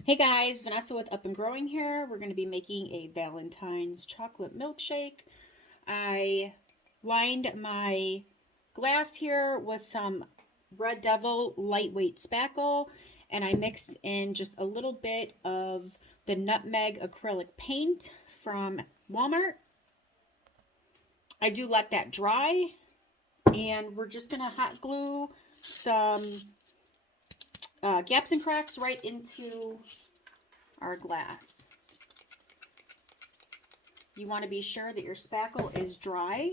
Hey guys, Vanessa with Up and Growing here. We're going to be making a Valentine's chocolate milkshake. I lined my glass here with some Red Devil lightweight spackle, and I mixed in just a little bit of the nutmeg acrylic paint from Walmart. I do let that dry, and we're just going to hot glue some gaps and cracks right into our glass. You want to be sure that your spackle is dry.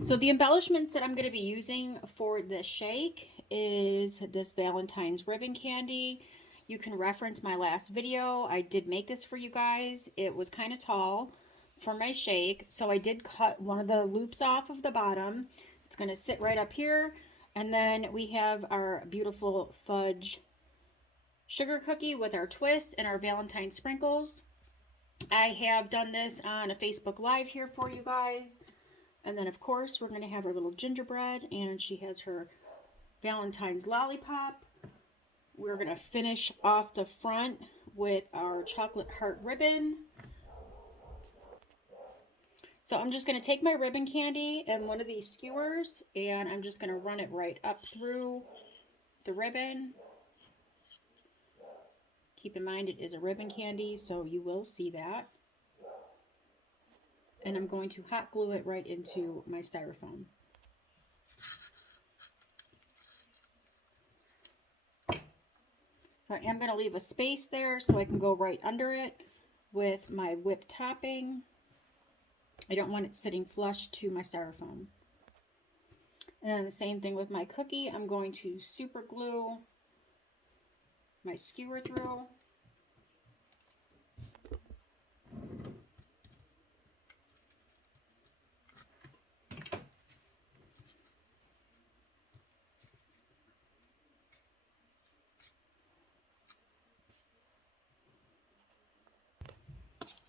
So the embellishments that I'm going to be using for this shake is this Valentine's ribbon candy. You can reference my last video. I did make this for you guys. It was kind of tall for my shake, so I did cut one of the loops off of the bottom. It's going to sit right up here. And then we have our beautiful fudge sugar cookie with our twist and our Valentine sprinkles. I have done this on a Facebook Live here for you guys. And then, of course, we're going to have our little gingerbread, and she has her Valentine's lollipop. We're going to finish off the front with our chocolate heart ribbon. So I'm just going to take my ribbon candy and one of these skewers, and I'm just going to run it right up through the ribbon. Keep in mind it is a ribbon candy, so you will see that. And I'm going to hot glue it right into my styrofoam. So I am going to leave a space there so I can go right under it with my whipped topping. I don't want it sitting flush to my styrofoam. And then the same thing with my cookie. I'm going to super glue my skewer through.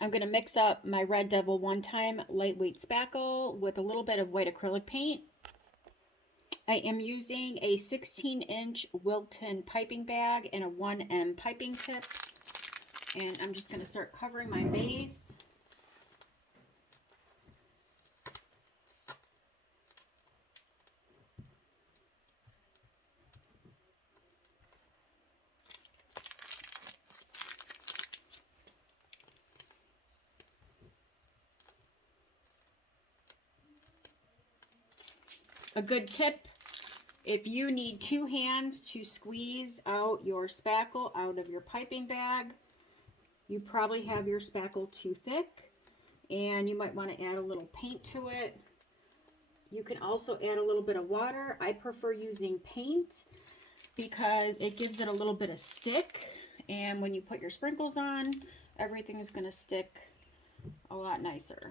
I'm going to mix up my Red Devil One Time lightweight spackle with a little bit of white acrylic paint. I am using a 16-inch Wilton piping bag and a 1M piping tip. And I'm just going to start covering my base. A good tip, if you need two hands to squeeze out your spackle out of your piping bag, you probably have your spackle too thick, and you might want to add a little paint to it. You can also add a little bit of water. I prefer using paint because it gives it a little bit of stick, and when you put your sprinkles on, everything is going to stick a lot nicer.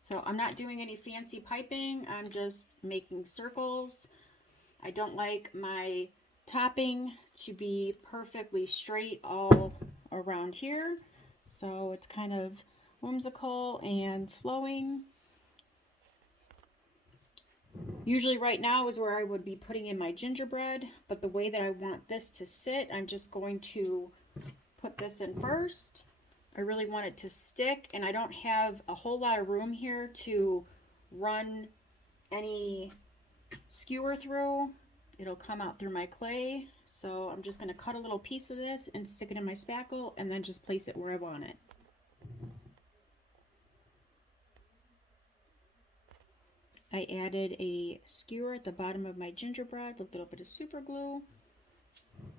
So I'm not doing any fancy piping. I'm just making circles. I don't like my topping to be perfectly straight all around here. So it's kind of whimsical and flowing. Usually right now is where I would be putting in my gingerbread, but the way that I want this to sit, I'm just going to put this in first. I really want it to stick, and I don't have a whole lot of room here to run any skewer through. It'll come out through my clay, so I'm just going to cut a little piece of this and stick it in my spackle and then just place it where I want it. I added a skewer at the bottom of my gingerbread with a little bit of super glue,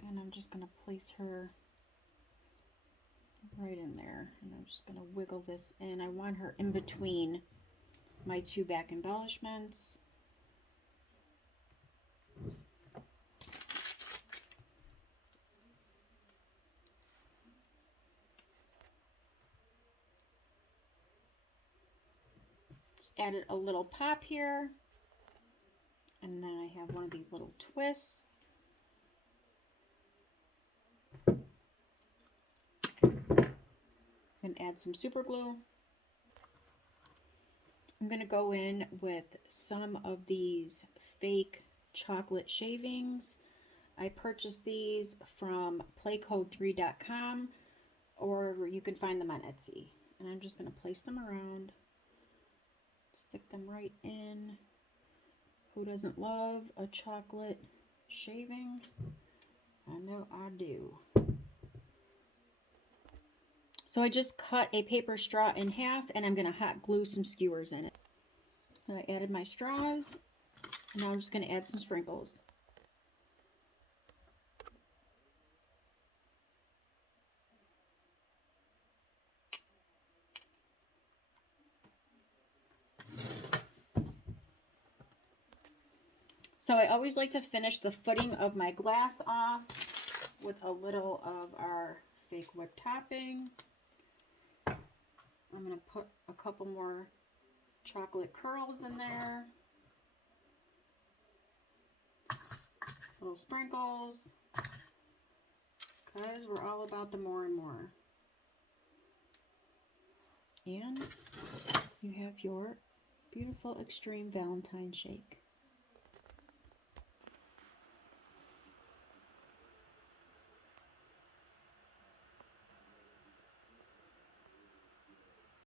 and I'm just going to place her right in there, and I'm just going to wiggle this in. I want her in between my two back embellishments. Just added a little pop here, and then I have one of these little twists. And add some super glue. I'm going to go in with some of these fake chocolate shavings. I purchased these from playcode3.com, or you can find them on Etsy. And I'm just going to place them around, stick them right in. Who doesn't love a chocolate shaving? I know I do. So I just cut a paper straw in half, and I'm going to hot glue some skewers in it. I added my straws, and now I'm just going to add some sprinkles. So I always like to finish the footing of my glass off with a little of our fake whipped topping. I'm going to put a couple more chocolate curls in there. Little sprinkles. Because we're all about the more and more. And you have your beautiful extreme Valentine shake.